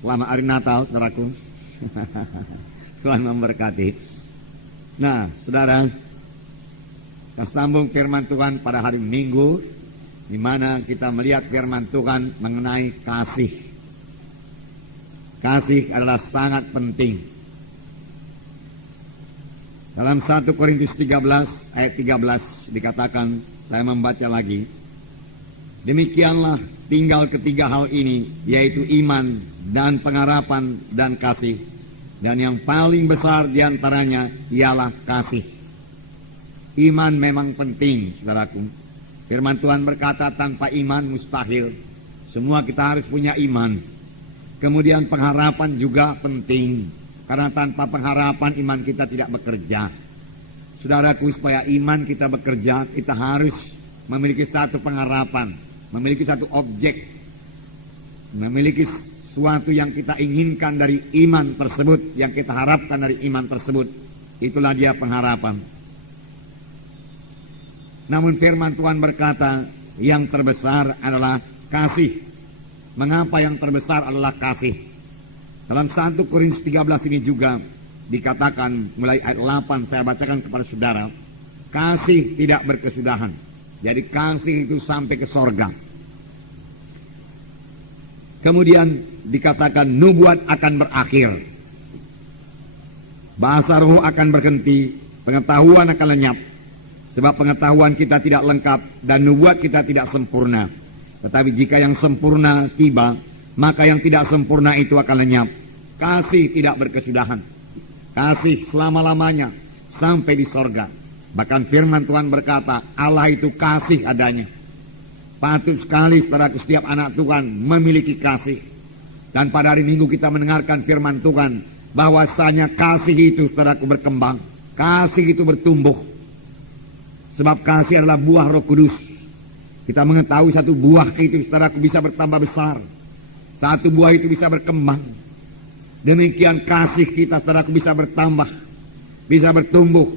Selamat hari Natal, saudaraku. Tuhan memberkati. Nah, saudara, kita sambung firman Tuhan pada hari Minggu, di mana kita melihat firman Tuhan mengenai kasih. Kasih adalah sangat penting. Dalam 1 Korintus 13 ayat 13 dikatakan, saya membaca lagi, demikianlah tinggal ketiga hal ini, yaitu iman dan pengharapan dan kasih. Dan yang paling besar diantaranya ialah kasih. Iman memang penting, saudaraku. Firman Tuhan berkata tanpa iman mustahil. Semua kita harus punya iman. Kemudian pengharapan juga penting. Karena tanpa pengharapan iman kita tidak bekerja. Saudaraku, supaya iman kita bekerja, kita harus memiliki satu pengharapan. Memiliki satu objek. Memiliki suatu yang kita inginkan dari iman tersebut, yang kita harapkan dari iman tersebut. Itulah dia pengharapan. Namun firman Tuhan berkata, yang terbesar adalah kasih. Mengapa yang terbesar adalah kasih? Dalam 1 Korintus 13 ini juga dikatakan, mulai ayat 8 saya bacakan kepada saudara, kasih tidak berkesudahan. Jadi kasih itu sampai ke sorga. Kemudian dikatakan nubuat akan berakhir. Bahasa roh akan berhenti, pengetahuan akan lenyap. Sebab pengetahuan kita tidak lengkap dan nubuat kita tidak sempurna. Tetapi jika yang sempurna tiba, maka yang tidak sempurna itu akan lenyap. Kasih tidak berkesudahan. Kasih selama-lamanya sampai di sorga. Bahkan firman Tuhan berkata, Allah itu kasih adanya. Patut sekali saudaraku setiap anak Tuhan memiliki kasih. Dan pada hari Minggu kita mendengarkan firman Tuhan, bahwasanya kasih itu saudaraku berkembang. Kasih itu bertumbuh. Sebab kasih adalah buah Roh Kudus. Kita mengetahui satu buah itu saudaraku bisa bertambah besar. Satu buah itu bisa berkembang. Demikian kasih kita saudaraku bisa bertambah, bisa bertumbuh.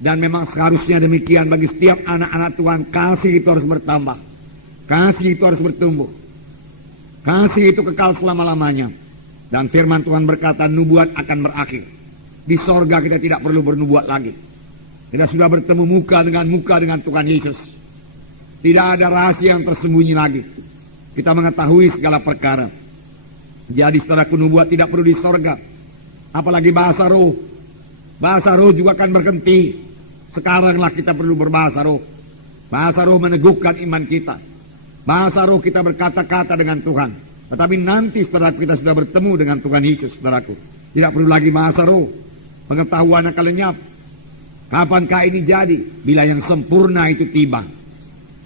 Dan memang seharusnya demikian bagi setiap anak-anak Tuhan. Kasih itu harus bertambah. Kasih itu harus bertumbuh. Kasih itu kekal selama-lamanya. Dan firman Tuhan berkata nubuat akan berakhir. Di sorga kita tidak perlu bernubuat lagi. Kita sudah bertemu muka dengan Tuhan Yesus. Tidak ada rahasia yang tersembunyi lagi. Kita mengetahui segala perkara. Jadi saudaraku, nubuat tidak perlu di sorga. Apalagi bahasa roh. Bahasa roh juga akan berhenti. Sekaranglah kita perlu berbahasa roh. Bahasa roh meneguhkan iman kita. Bahasa roh kita berkata-kata dengan Tuhan. Tetapi nanti saudaraku kita sudah bertemu dengan Tuhan Yesus, saudaraku. Tidak perlu lagi bahasa roh. Pengetahuan akan lenyap. Kapankah ini jadi? Bila yang sempurna itu tiba.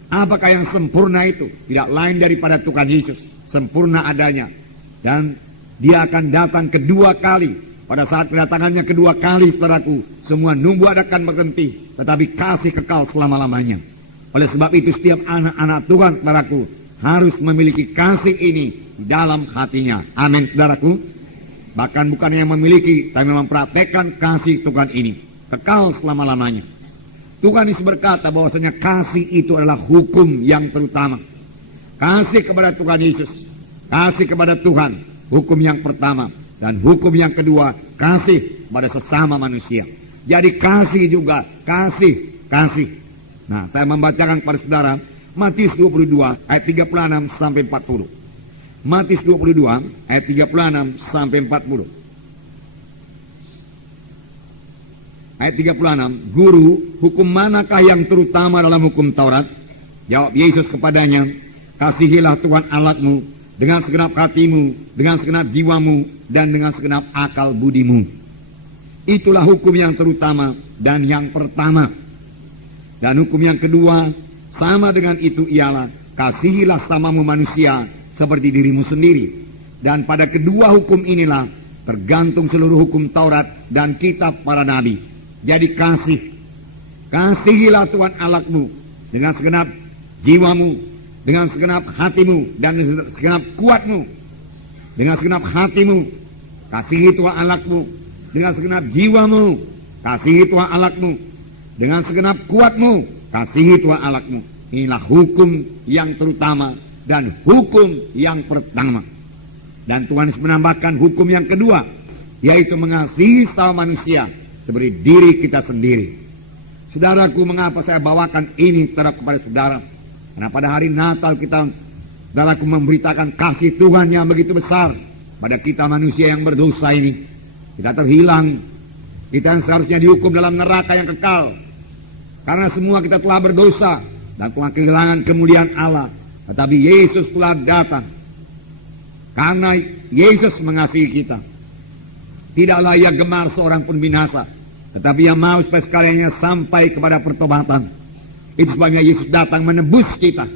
Apakah yang sempurna itu? Tidak lain daripada Tuhan Yesus. Sempurna adanya. Dan dia akan datang kedua kali. Pada saat kedatangannya kedua kali, saudaraku, semua nubuat akan berhenti. Tetapi kasih kekal selama-lamanya. Oleh sebab itu setiap anak-anak Tuhan, saudaraku, harus memiliki kasih ini di dalam hatinya. Amin, saudaraku. Bahkan bukan yang memiliki, tapi mempraktekkan kasih Tuhan ini. Kekal selama-lamanya. Tuhan Yesus berkata bahwasanya kasih itu adalah hukum yang terutama. Kasih kepada Tuhan Yesus. Kasih kepada Tuhan, hukum yang pertama. Dan hukum yang kedua, kasih pada sesama manusia. Jadi kasih juga, kasih. Nah, saya membacakan kepada saudara Matius 22 ayat 36 sampai 40. Matius 22 ayat 36 sampai 40. Ayat 36, Guru, hukum manakah yang terutama dalam hukum Taurat? Jawab Yesus kepadanya, kasihilah Tuhan Allahmu dengan segenap hatimu, dengan segenap jiwamu, dan dengan segenap akal budimu. Itulah hukum yang terutama dan yang pertama. Dan hukum yang kedua, sama dengan itu ialah, kasihilah samamu manusia seperti dirimu sendiri. Dan pada kedua hukum inilah tergantung seluruh hukum Taurat dan kitab para nabi. Jadi kasihilah Tuhan Allahmu dengan segenap jiwamu, dengan segenap hatimu, dan dengan segenap kuatmu. Dengan segenap hatimu, kasihi Tuhan Allahmu. Dengan segenap jiwamu, kasihi Tuhan Allahmu. Dengan segenap kuatmu, kasihi Tuhan Allahmu. Inilah hukum yang terutama dan hukum yang pertama. Dan Tuhan Yesus menambahkan hukum yang kedua, yaitu mengasihi sama manusia seperti diri kita sendiri. Saudaraku, mengapa saya bawakan ini kepada saudara? Karena pada hari Natal kita, saudaraku, memberitakan kasih Tuhan yang begitu besar pada kita manusia yang berdosa ini. Kita terhilang, kita yang seharusnya dihukum dalam neraka yang kekal. Karena semua kita telah berdosa dan telah kehilangan kemuliaan Allah. Tetapi Yesus telah datang. Karena Yesus mengasihi kita. Tidaklah ia gemar seorang pun binasa, tetapi ia mau supaya sekaliannya sampai kepada pertobatan. Itu sebabnya Yesus datang menebus kita.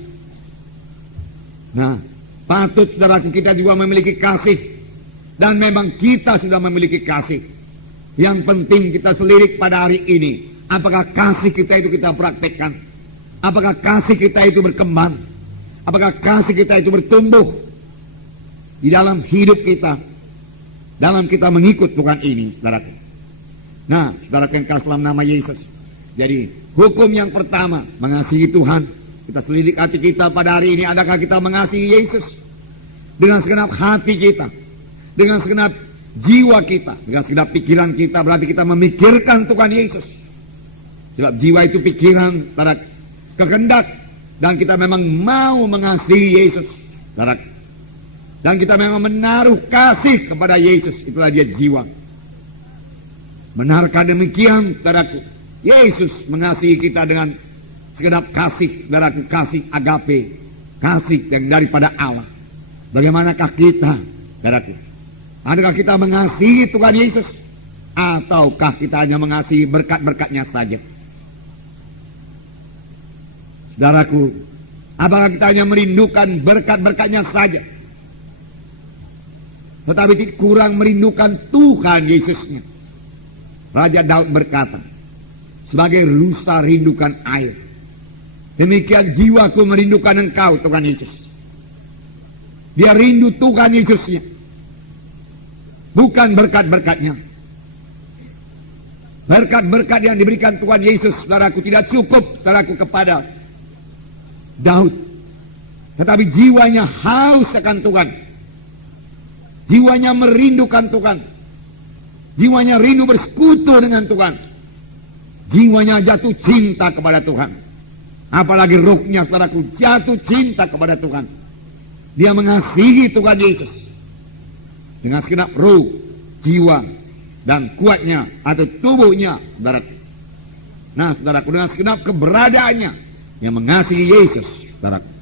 Nah, patut saudaraku kita juga memiliki kasih. Dan memang kita sudah memiliki kasih. Yang penting kita selirik pada hari ini. Apakah kasih kita itu kita praktekkan? Apakah kasih kita itu berkembang? Apakah kasih kita itu bertumbuh di dalam hidup kita, dalam kita mengikut Tuhan ini, saudaraku. Nah, saudaraku yang kasih dalam nama Yesus. Jadi, hukum yang pertama, mengasihi Tuhan. Kita selidik hati kita pada hari ini, adakah kita mengasihi Yesus? Dengan segenap hati kita, dengan segenap jiwa kita, dengan segenap pikiran kita, berarti kita memikirkan Tuhan Yesus. Sebab jiwa itu pikiran, saudara, kehendak, dan kita memang mau mengasihi Yesus, saudara. Dan kita memang menaruh kasih kepada Yesus. Itulah dia jiwa. Benarkah demikian, saudaraku? Yesus mengasihi kita dengan segenap kasih, saudaraku, kasih agape, kasih yang daripada Allah. Bagaimanakah kita, saudaraku? Adakah kita mengasihi Tuhan Yesus? Ataukah kita hanya mengasihi berkat-berkatnya saja? Saudaraku, apakah kita hanya merindukan berkat-berkatnya saja, tetapi kurang merindukan Tuhan Yesusnya? Raja Daud berkata, sebagai rusa rindukan air, demikian jiwaku merindukan Engkau, Tuhan Yesus. Dia rindu Tuhan Yesusnya, bukan berkat-berkatnya. Berkat-berkat yang diberikan Tuhan Yesus, saudaraku, tidak cukup, saudaraku, kepada Daud. Tetapi jiwanya haus akan Tuhan. Jiwanya merindukan Tuhan. Jiwanya rindu bersekutu dengan Tuhan. Jiwanya jatuh cinta kepada Tuhan. Apalagi ruhnya, saudaraku, jatuh cinta kepada Tuhan. Dia mengasihi Tuhan Yesus dengan segenap ruh, jiwa, dan kuatnya atau tubuhnya, saudaraku. Nah, saudaraku, dengan segenap keberadaannya yang mengasihi Yesus, saudaraku.